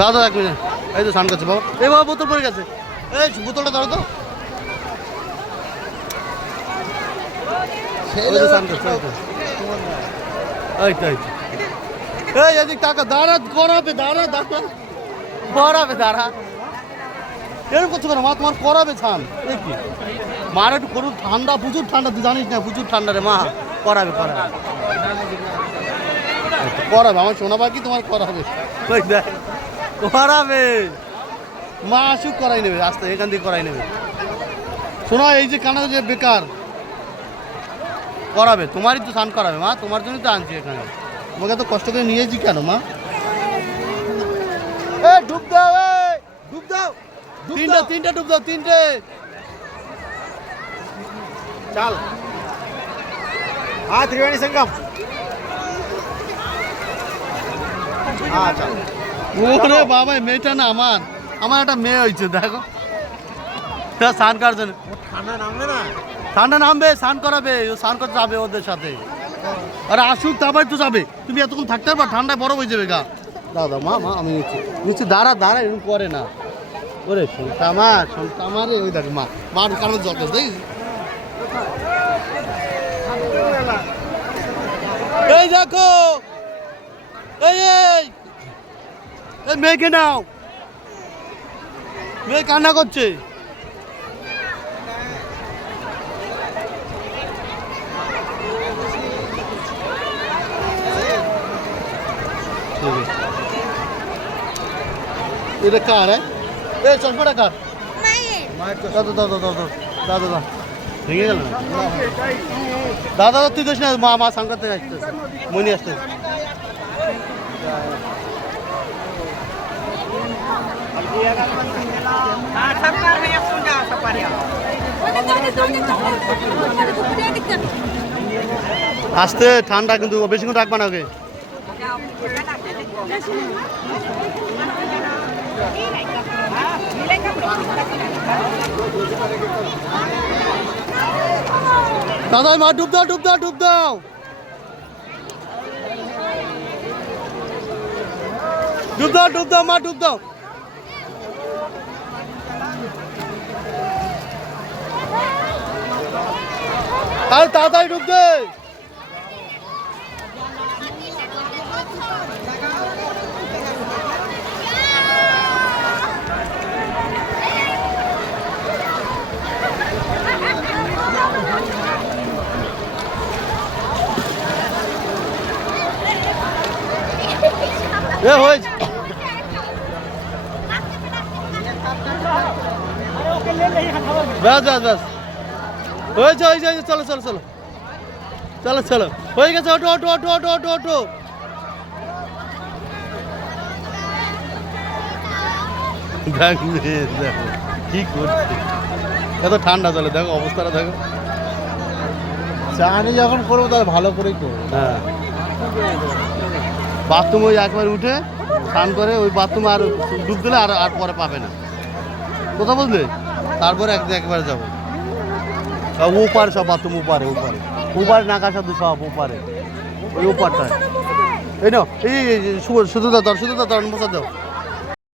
দাদা 1 মিনিট, এই তো স্নান করছে বাবা। এই বাবা বোতল পড়ে গেছে, এই বোতলটা ধরো তো। স্নান করছে এই তো এই এদিক টাকা দাঁড়া করাবে, দাঁড়া দাঁড়া করাবে, দাঁড়া এরকম করছো কেন মা? তোমার করাবে ছান কি মার একটু করুন, ঠান্ডা প্রচুর ঠান্ডা, তুই জানিস না প্রচুর ঠান্ডা রে মা। করাবে করাবে করাবে, আমার সোনা পাখি তোমার করাবে, করাবে মা আসুক করাই নেবে, আস্তে এখান থেকে করাই নেবে। শোনা এই যে কানা যে বেকার করাবে, তোমারই তো স্নান করাবে মা, তোমার জন্যই তো আনছি এখানে, তোমাকে এত কষ্ট করে নিয়েছি কেন মা? ডুব দাও, ডুব দাও, তিনটে ডুব দাও, তিনটে চাল। हाँ त्रिवेणी संगम। हाँ चल। ওরে বাবা মেয়েটা না আমার, আমার একটা মেয়ে হয়েছে দেখো, স্নান করার জন্য। ঠান্ডা নামবে না? ঠান্ডা নামবে, স্নান করাবে, ও স্নান করতে যাবে ওদের সাথে। আরে আসুক তারপরে তো যাবে, তুমি এতক্ষণ থাকতে পারবা? ঠান্ডায় বরফ হয়ে যাবে গা। দাও দাও মা, মা আমি নিচ্ছি দাঁড়া দাঁড়া, এরকম করে না। ওরে আমার ওই দেখ মা, মার কারণে জল দেখিস। এই দেখো, এই মেয়েকে নাও, মেয়ে কান্না করছে। এটা কার? এই চশমাটা কার? দাদা দাদা দাদা দাদা দাদা ভেঙে গেল না দাদা, তুই দোষ না, মা মা সাংকার থেকে আসতে মনি আসতে। আসতে ঠান্ডা কিন্তু বেশিক্ষণ রাখবা না ওকে। দাদা মা ডুব দাও, ডুব দাও, ডুব দাও, ডুব দাও, ডুব দাও মা, ডুব দাও। তাহলে তাড়াতাড়ি ডুব দে। হয়েছে ব্যাস ব্যাস ব্যাস হয়েছে হয়েছে, চলো চলো চলো চলো চলো, হয়ে গেছে, ওটো ওটো ওটো ওটো ওটো ওটো। দেখো কি করছে, এত ঠান্ডা চলে, দেখো অবস্থাটা দেখো। চানি যখন করবো তাহলে ভালো করেই করবো। হ্যাঁ বাথরুম ওই একবার উঠে স্নান করে ওই বাথরুম আর ডুব দিলে আর আর পরে পাবে না, কথা বুঝলে? তারপরে একবারে যাবো ওপারে, সব বাথরুম ওপারে, ওপারে ওপারে নাকা সাধু সব ওপারে, ওই ওপারটায়। এই নাও এই শুধু দাও, শুধু দাও, মশা দাও।